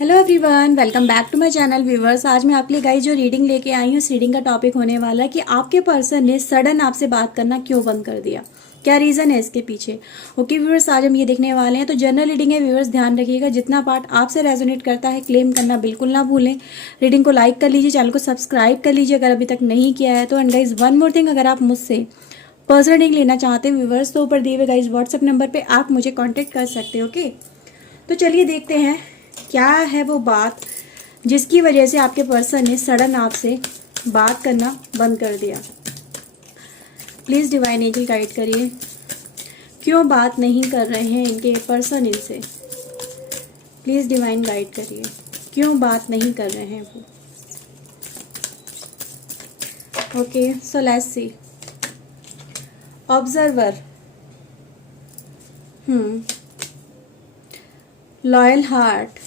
Hello everyone, welcome back to my channel viewers. आज मैं आपके लिए गाइस जो रीडिंग लेके आई हूँ, उस रीडिंग का टॉपिक होने वाला है कि आपके पर्सन ने सडन आपसे बात करना क्यों बंद कर दिया, क्या रीज़न है इसके पीछे। ओके व्यूवर्स, आज हम ये देखने वाले हैं। तो जनरल रीडिंग है व्यूवर्स, ध्यान रखिएगा। जितना पार्ट आपसे रेजोनेट करता है क्लेम करना बिल्कुल ना भूलें। रीडिंग को लाइक कर लीजिए, चैनल को सब्सक्राइब कर लीजिए अगर अभी तक नहीं किया है तो। And guys one more thing, अगर आप मुझसे पर्सनल रीडिंग लेना चाहते हैं व्यूवर्स, तो ऊपर दिए हुए गाइज व्हाट्सएप नंबर पर आप मुझे कॉन्टेक्ट कर सकते हो। ओके, तो चलिए देखते हैं क्या है वो बात जिसकी वजह से आपके पर्सन ने सडन आपसे बात करना बंद कर दिया। प्लीज़ डिवाइन एंजल गाइड करिए, क्यों बात नहीं कर रहे हैं इनके पर्सन इनसे। प्लीज़ डिवाइन गाइड करिए, क्यों बात नहीं कर रहे हैं वो। Okay, so let's see. Observer, loyal heart,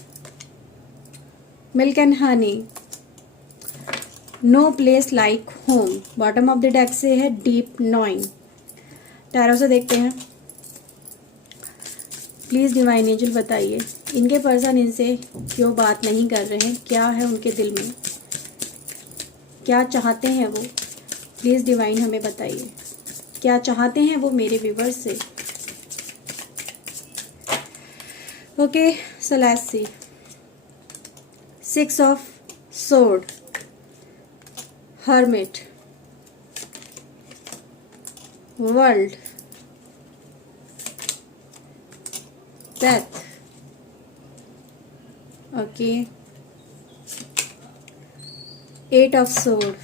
milk and honey, no place like home. Bottom of the deck से है डीप नोइंग। टैरो से देखते हैं। प्लीज़ डिवाइन एंजल बताइए इनके पर्सन इनसे क्यों बात नहीं कर रहे हैं, क्या है उनके दिल में, क्या चाहते हैं वो। प्लीज़ डिवाइन हमें बताइए क्या चाहते हैं वो मेरे व्यूवर्स से। Okay, so let's C. 6 of sword, hermit, world, death. Okay, 8 of sword,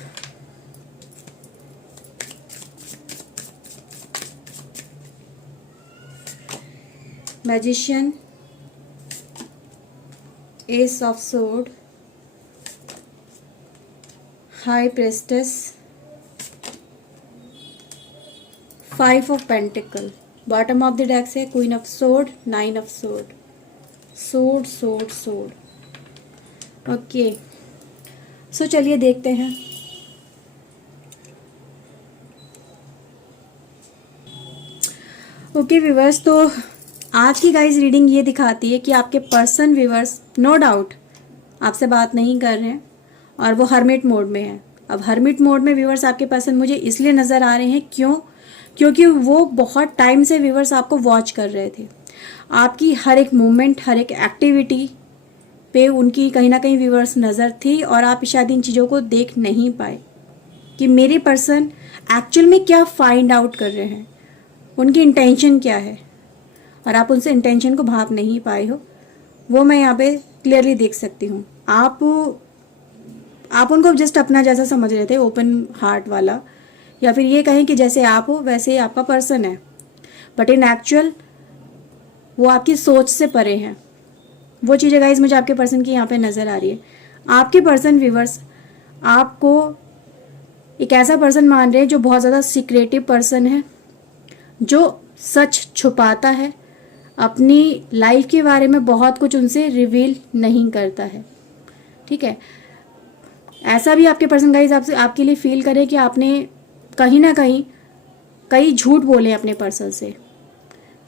magician, ace of sword, high priestess, 5 of pentacle। Bottom of the deck से queen of sword, 9 of sword, sword sword sword। Okay, so चलिए देखते हैं। Okay viewers, तो आज की guys reading ये दिखाती है कि आपके पर्सन व्यूवर्स नो डाउट आपसे बात नहीं कर रहे हैं और वो हर्मिट मोड में है। अब हर्मिट मोड में व्यूवर्स आपके पर्सन मुझे इसलिए नज़र आ रहे हैं क्योंकि वो बहुत टाइम से व्यूवर्स आपको वॉच कर रहे थे। आपकी हर एक मूवमेंट, हर एक एक्टिविटी पे उनकी कहीं ना कहीं व्यूवर्स नज़र थी और आप शायद इन चीज़ों को देख नहीं पाए कि मेरे पर्सन एक्चुअल में क्या फाइंड आउट कर रहे हैं, उनकी इंटेंशन क्या है, और आप उनसे इंटेंशन को भाप नहीं पाए हो। वो मैं यहाँ पे क्लियरली देख सकती हूँ। आप उनको जस्ट अपना जैसा समझ रहे थे, ओपन हार्ट वाला, या फिर ये कहें कि जैसे आप हो वैसे ही आपका पर्सन है, बट इन एक्चुअल वो आपकी सोच से परे हैं। वो चीज़ें गाइज मुझे आपके पर्सन की यहाँ पे नज़र आ रही है। आपके पर्सन व्यूवर्स आपको एक ऐसा पर्सन मान रहे हैं जो बहुत ज़्यादा सीक्रेटिव पर्सन है, जो सच छुपाता है, अपनी लाइफ के बारे में बहुत कुछ उनसे रिवील नहीं करता है। ठीक है, ऐसा भी आपके पर्सन गाइज आपके लिए फील करे कि आपने कहीं ना कहीं कई झूठ बोले अपने पर्सन से।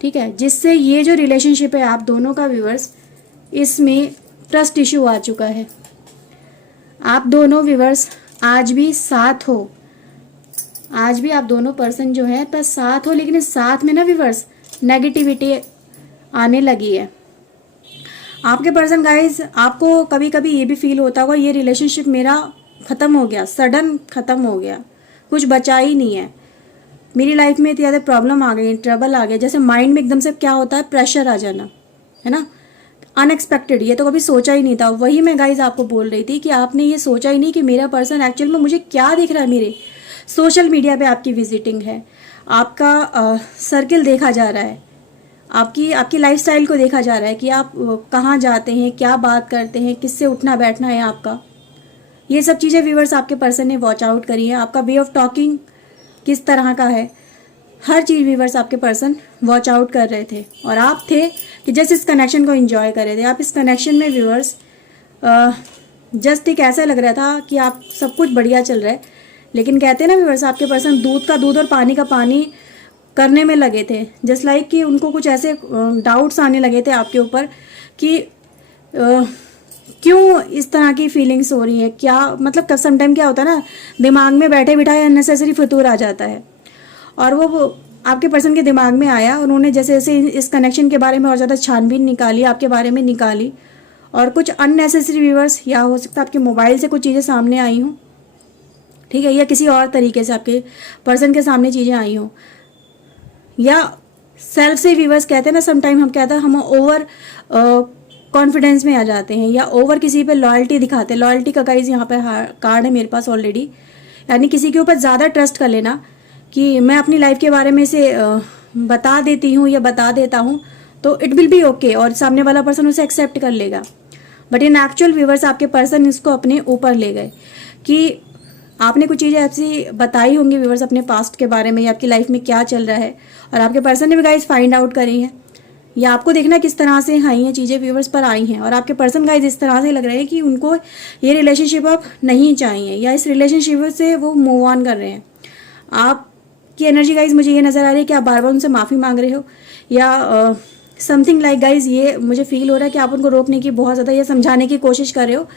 ठीक है, जिससे ये जो रिलेशनशिप है आप दोनों का व्यूवर्स, इसमें ट्रस्ट इशू आ चुका है। आप दोनों व्यूवर्स आज भी साथ हो, आज भी आप दोनों पर्सन जो है बस साथ हो, लेकिन इस साथ में ना व्यूवर्स नेगेटिविटी आने लगी है। आपके पर्सन गाइज आपको कभी कभी ये भी फील होता होगा ये रिलेशनशिप मेरा ख़त्म हो गया, सडन ख़त्म हो गया, कुछ बचा ही नहीं है, मेरी लाइफ में इतनी ज़्यादा प्रॉब्लम आ गई, ट्रबल आ गया। जैसे माइंड में एकदम से क्या होता है, प्रेशर आ जाना, है ना, अनएक्सपेक्टेड, ये तो कभी सोचा ही नहीं था। वही मैं गाइज आपको बोल रही थी कि आपने ये सोचा ही नहीं कि मेरा पर्सन एक्चुअल में मुझे क्या दिख रहा है। मेरे सोशल मीडिया पे आपकी विजिटिंग है, आपका सर्किल देखा जा रहा है, आपकी लाइफस्टाइल को देखा जा रहा है कि आप कहाँ जाते हैं, क्या बात करते हैं, किससे उठना बैठना है आपका। ये सब चीज़ें व्यूवर्स आपके पर्सन ने वॉच आउट करी है। आपका वे ऑफ टॉकिंग किस तरह का है, हर चीज़ व्यूवर्स आपके पर्सन वॉच आउट कर रहे थे। और आप थे कि जस्ट इस कनेक्शन को एंजॉय कर रहे थे। आप इस कनेक्शन में व्यूवर्स जस्ट एक ऐसा लग रहा था कि आप सब कुछ बढ़िया चल रहा है, लेकिन कहते हैं ना व्यूवर्स आपके पर्सन दूध का दूध और पानी का पानी करने में लगे थे। जस्ट लाइक कि उनको कुछ ऐसे डाउट्स आने लगे थे आपके ऊपर कि क्यों इस तरह की फीलिंग्स हो रही है, क्या मतलब समटाइम क्या होता है ना, दिमाग में बैठे बिठाए अननेसेसरी फितूर आ जाता है, और वो आपके पर्सन के दिमाग में आया, उन्होंने जैसे जैसे इस कनेक्शन के बारे में और ज़्यादा छानबीन निकाली, आपके बारे में निकाली, और कुछ अननेसेसरी व्यूअर्स, या हो सकता है आपके मोबाइल से कुछ चीज़ें सामने आई हों, ठीक है, या किसी और तरीके से आपके पर्सन के सामने चीज़ें आई हों, या सेल्फ से व्यूअर्स कहते हैं ना, समटाइम हम कहते हैं हम ओवर कॉन्फिडेंस में आ जाते हैं, या ओवर किसी पे लॉयल्टी दिखाते हैं। लॉयल्टी का गाइज यहाँ पे कार्ड है मेरे पास ऑलरेडी, यानी किसी के ऊपर ज़्यादा ट्रस्ट कर लेना कि मैं अपनी लाइफ के बारे में से बता देती हूँ या बता देता हूँ तो इट विल बी ओके, और सामने वाला पर्सन उसे एक्सेप्ट कर लेगा। बट इन एक्चुअल व्यूअर्स आपके पर्सन इसको अपने ऊपर ले गए कि आपने कुछ चीज़ें ऐसी बताई होंगी व्यूअर्स अपने पास्ट के बारे में, या आपकी लाइफ में क्या चल रहा है, और आपके पर्सन ने भी गाइज फाइंड आउट करी है, या आपको देखना किस तरह से आई हैं चीज़ें व्यूअर्स पर आई हैं, और आपके पर्सन गाइज इस तरह से लग रहे हैं कि उनको ये रिलेशनशिप अब नहीं चाहिए, या इस रिलेशनशिप से वो मूव ऑन कर रहे हैं। आपकी एनर्जी गाइज मुझे ये नज़र आ रही है कि आप बार बार उनसे माफ़ी मांग रहे हो, या समथिंग लाइक गाइज ये मुझे फील हो रहा है कि आप उनको रोकने की बहुत ज़्यादा या समझाने की कोशिश कर रहे हो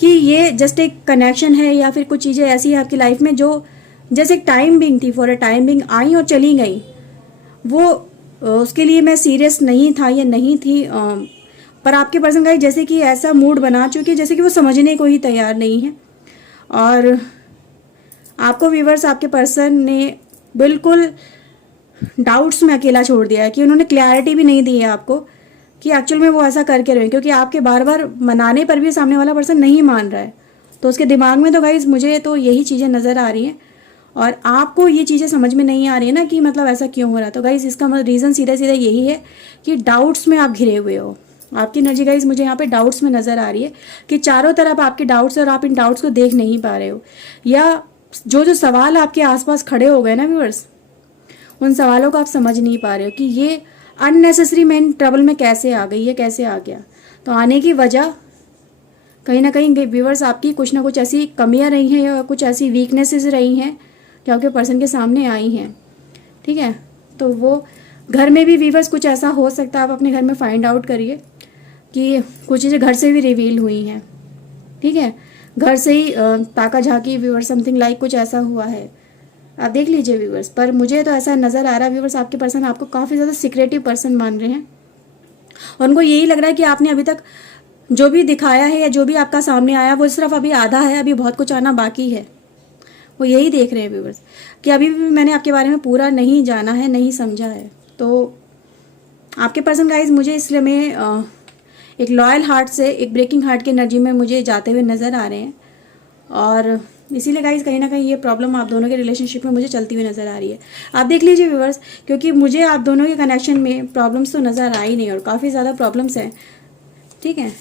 कि ये जस्ट एक कनेक्शन है, या फिर कुछ चीज़ें ऐसी हैं आपकी लाइफ में जो जैसे एक टाइम बिंग थी, फॉर अ टाइम बिंग आई और चली गई, वो उसके लिए मैं सीरियस नहीं था या नहीं थी, पर आपके पर्सन गाइज जैसे कि ऐसा मूड बना चुके जैसे कि वो समझने को ही तैयार नहीं है, और आपको व्यूअर्स आपके पर्सन ने बिल्कुल डाउट्स में अकेला छोड़ दिया है, कि उन्होंने क्लैरिटी भी नहीं दी है आपको कि एक्चुअल में वो ऐसा करके रहे, क्योंकि आपके बार बार मनाने पर भी सामने वाला पर्सन नहीं मान रहा है, तो उसके दिमाग में तो गाइज मुझे तो यही चीज़ें नज़र आ रही हैं, और आपको ये चीज़ें समझ में नहीं आ रही है ना कि मतलब ऐसा क्यों हो रहा है। तो गाइज इसका रीज़न सीधा सीधा यही है कि डाउट्स में आप घिरे हुए हो। आपकी एनर्जी गाइज मुझे यहाँ पे डाउट्स में नज़र आ रही है कि चारों तरफ आपके डाउट्स, और आप इन डाउट्स को देख नहीं पा रहे हो, या जो जो सवाल आपके आसपास खड़े हो गए ना व्यूअर्स, उन सवालों को आप समझ नहीं पा रहे हो कि ये अननेसेसरी मैं इन ट्रबल में कैसे आ गई, ये कैसे आ गया। तो आने की वजह कहीं ना कहीं व्यूअर्स आपकी कुछ ना कुछ ऐसी कमियां रही हैं, या कुछ ऐसी वीकनेसेस रही हैं जो आपके पर्सन के सामने आई हैं, ठीक है। तो वो घर में भी व्यूअर्स कुछ ऐसा हो सकता है, आप अपने घर में फाइंड आउट करिए कि कुछ चीज़ें घर से भी रिवील हुई हैं, ठीक है, घर से ही ताका झाकी व्यूअर्स, समथिंग लाइक कुछ ऐसा हुआ है, आप देख लीजिए व्यूअर्स। पर मुझे तो ऐसा नज़र आ रहा है व्यूअर्स आपके पर्सन आपको काफ़ी ज़्यादा सीक्रेटिव पर्सन मान रहे हैं, और उनको यही लग रहा है कि आपने अभी तक जो भी दिखाया है या जो भी आपका सामने आया वो सिर्फ अभी आधा है, अभी बहुत कुछ आना बाकी है। वो यही देख रहे हैं व्यूअर्स कि अभी भी मैंने आपके बारे में पूरा नहीं जाना है, नहीं समझा है। तो आपके पर्सन गाइज मुझे इसलिए में एक लॉयल हार्ट से एक ब्रेकिंग हार्ट की एनर्जी में मुझे जाते हुए नज़र आ रहे हैं, और इसीलिए गाइज कहीं ना कहीं ये प्रॉब्लम आप दोनों के रिलेशनशिप में मुझे चलती हुई नज़र आ रही है। आप देख लीजिए व्यूअर्स, क्योंकि मुझे आप दोनों के कनेक्शन में प्रॉब्लम्स तो नज़र आ ही नहीं, और काफ़ी ज़्यादा प्रॉब्लम्स हैं, ठीक है।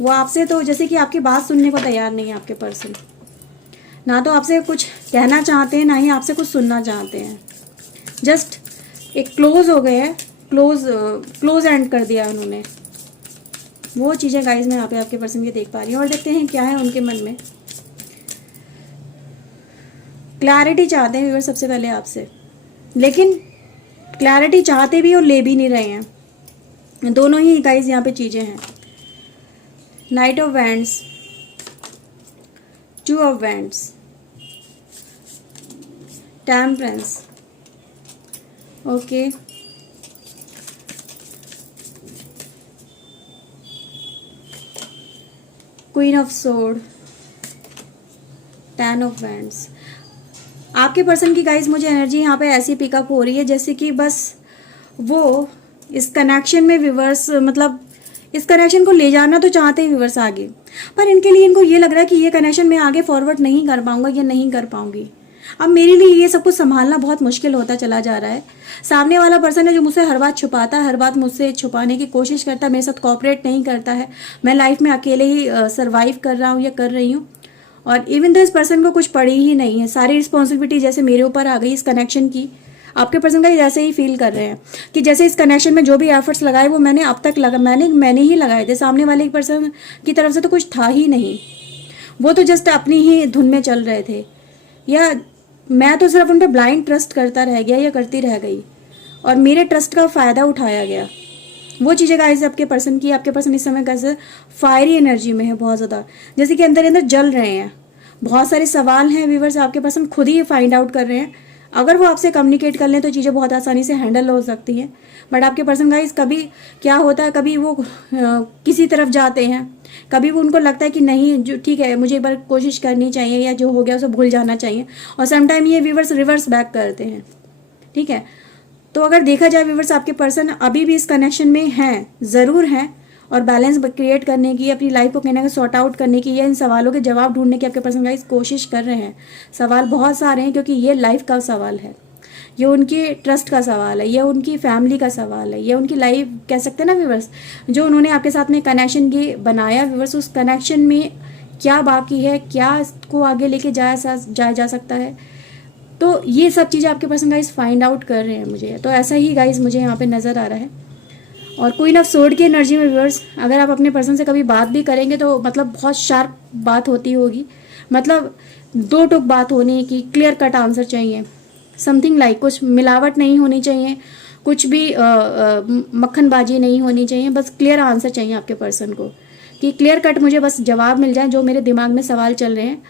वो आपसे तो जैसे कि आपकी बात सुनने को तैयार नहीं है आपके पर्सन, ना तो आपसे कुछ कहना चाहते हैं, ना ही आपसे कुछ सुनना चाहते हैं, जस्ट एक क्लोज हो गए हैं, क्लोज एंड कर दिया उन्होंने। वो चीज़ें गाइज मैं यहाँ पे आपके पर्सन की देख पा रही हूँ, और देखते हैं क्या है उनके मन में। क्लैरिटी चाहते हैं व्यूअर सबसे पहले आपसे, लेकिन क्लैरिटी चाहते भी और ले भी नहीं रहे हैं, दोनों ही गाइज यहाँ पे चीज़ें हैं। Night of wands, two of wands, temperance, okay, queen of sword, ten of wands. आपके पर्सन की गाइज मुझे एनर्जी यहाँ पे ऐसी पिकअप हो रही है जैसे कि बस वो इस कनेक्शन में व्यूअर्स, मतलब इस कनेक्शन को ले जाना तो चाहते हैं व्यूअर्स आगे, पर इनके लिए इनको ये लग रहा है कि ये कनेक्शन मैं आगे फॉरवर्ड नहीं कर पाऊंगा या नहीं कर पाऊंगी। अब मेरे लिए ये सब कुछ संभालना बहुत मुश्किल होता चला जा रहा है। सामने वाला पर्सन है जो मुझसे हर बात छुपाता है, हर बात मुझसे छुपाने की कोशिश करता है, मेरे साथ कोऑपरेट नहीं करता है, मैं लाइफ में अकेले ही सर्वाइव कर रहा हूँ या कर रही हूँ, और इवन तो इस पर्सन को कुछ पड़ी ही नहीं है, सारी रिस्पॉन्सिबिलिटी जैसे मेरे ऊपर आ गई इस कनेक्शन की। आपके पर्सन का जैसे ही फील कर रहे हैं कि जैसे इस कनेक्शन में जो भी एफर्ट्स लगाए वो मैंने अब तक मैंने ही लगाए थे, सामने वाले पर्सन की तरफ से तो कुछ था ही नहीं, वो तो जस्ट अपनी ही धुन में चल रहे थे, या मैं तो सिर्फ उन पर ब्लाइंड ट्रस्ट करता रह गया या करती रह गई, और मेरे ट्रस्ट का फ़ायदा उठाया गया। वो चीज़ें गाइस आपके पर्सन की, आपके पर्सन इस समय कैसे फायरी एनर्जी में है बहुत ज़्यादा, जैसे कि अंदर अंदर जल रहे हैं। बहुत सारे सवाल हैं व्यूवर्स, आपके पर्सन खुद ही फाइंड आउट कर रहे हैं। अगर वो आपसे कम्युनिकेट कर लें तो चीज़ें बहुत आसानी से हैंडल हो सकती हैं। बट आपके पर्सन गाइस कभी क्या होता है, कभी वो किसी तरफ जाते हैं, कभी वो उनको लगता है कि नहीं जो ठीक है मुझे एक बार कोशिश करनी चाहिए या जो हो गया उसे भूल जाना चाहिए, और समटाइम ये व्यूवर्स रिवर्स बैक करते हैं। ठीक है, तो अगर देखा जाए व्यूवर्स आपके पर्सन अभी भी इस कनेक्शन में हैं, ज़रूर हैं, और बैलेंस क्रिएट करने की, अपनी लाइफ को कहीं ना कहीं सॉर्ट आउट करने की या इन सवालों के जवाब ढूंढने की आपके पर्सन गाइस कोशिश कर रहे हैं। सवाल बहुत सारे हैं क्योंकि ये लाइफ का सवाल है, ये उनकी ट्रस्ट का सवाल है, ये उनकी फैमिली का सवाल है, ये उनकी लाइफ कह सकते हैं ना व्यूवर्स, जो उन्होंने आपके साथ में कनेक्शन की बनाया व्यूवर्स, उस कनेक्शन में क्या बाकी है, क्या इसको आगे लेके जाया जा सकता है। तो ये सब चीज़ें आपके पर्सन गाइस फाइंड आउट कर रहे हैं मुझे, तो ऐसा ही गाइस मुझे यहाँ पे नज़र आ रहा है। और क्वीन ऑफ सोर्ड की एनर्जी में व्यूअर्स, अगर आप अपने पर्सन से कभी बात भी करेंगे तो मतलब बहुत शार्प बात होती होगी, मतलब दो टुक बात होनी की, क्लियर कट आंसर चाहिए, समथिंग लाइक कुछ मिलावट नहीं होनी चाहिए, कुछ भी मक्खनबाजी नहीं होनी चाहिए, बस क्लियर आंसर चाहिए आपके पर्सन को कि क्लियर कट मुझे बस जवाब मिल जाए जो मेरे दिमाग में सवाल चल रहे हैं,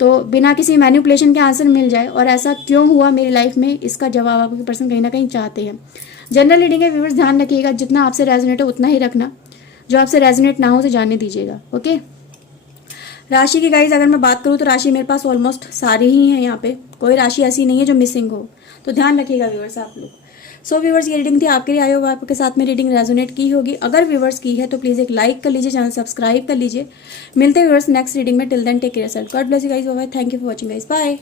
तो बिना किसी मैनिपुलेशन के आंसर मिल जाए, और ऐसा क्यों हुआ मेरी लाइफ में इसका जवाब आपके पर्सन कहीं ना कहीं चाहते हैं। जनरल रीडिंग है व्यूअर्स, ध्यान रखिएगा जितना आपसे रेजोनेट हो उतना ही रखना, जो आपसे रेजोनेट ना हो उसे जाने दीजिएगा। ओके, राशि की गाइज अगर मैं बात करूँ तो राशि मेरे पास ऑलमोस्ट सारी ही हैं, यहाँ पे कोई राशि ऐसी नहीं है जो मिसिंग हो, तो ध्यान रखिएगा व्यूअर्स आप लोग। सो व्यूअर्स ये रीडिंग थी आपके लिए, आई होप आपके साथ में रीडिंग रेजोनेट की होगी। अगर व्यूअर्स की है तो प्लीज़ एक लाइक कर लीजिए, चैनल सब्सक्राइब कर लीजिए। मिलते हैं व्यूअर्स नेक्स्ट रीडिंग में, till then take care self, god bless you guys, bye, thank you for watching guys, bye.